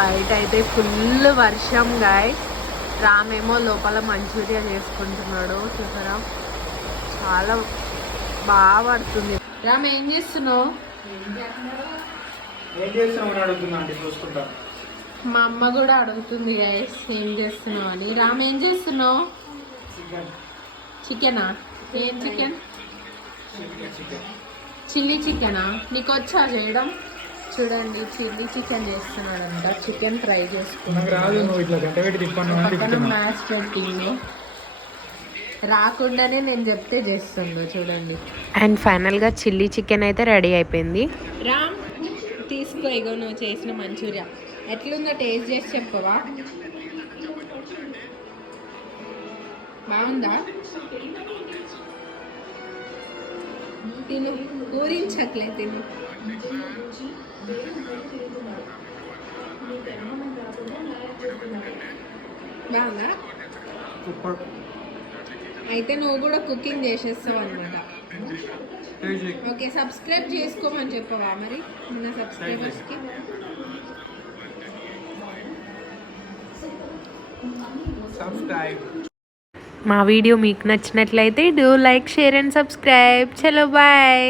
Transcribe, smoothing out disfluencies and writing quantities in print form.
బయట అయితే ఫుల్ వర్షం గాయస్. రామేమో లోపల మంచూరియా చేసుకుంటున్నాడు. చూసారా, చాలా బాగా పడుతుంది. రామ్ ఏం చేస్తున్నావు? మా అమ్మ కూడా అడుగుతుంది గాయస్ ఏం చేస్తున్నావు అని. రామ్ ఏం చేస్తున్నావు? చికెనా? ఏం చికెన్? చిల్లీ చికెనా? నీకు వచ్చా చేయడం? చూడండి, చిల్లీ చికెన్ చేస్తున్నాడంట. చికెన్ ఫ్రై చేసుకున్నాడు. మ్యాచ్ పెట్టిండు. రాకుండానే నేను చెప్తే చేస్తుందో చూడండి. అండ్ ఫైనల్గా చిల్లీ చికెన్ అయితే రెడీ అయిపోయింది. రామ్ తీసుకో, ఇగో నువ్వు చేసిన మంచూరియా. ఎట్లుందో టేస్ట్ చేసి చెప్పవా? బాగుందా? తిను, ఊరించట్లే, తిను. బాగుందా? అయితే నువ్వు కూడా కుకింగ్ చేసేస్తావు అనమాట. ఓకే, సబ్స్క్రైబ్ చేసుకోమని చెప్పవా మరి మన సబ్స్క్రైబర్స్కి? మా వీడియో మీకు నచ్చినట్లయితే do like, share and subscribe. చలో బాయ్.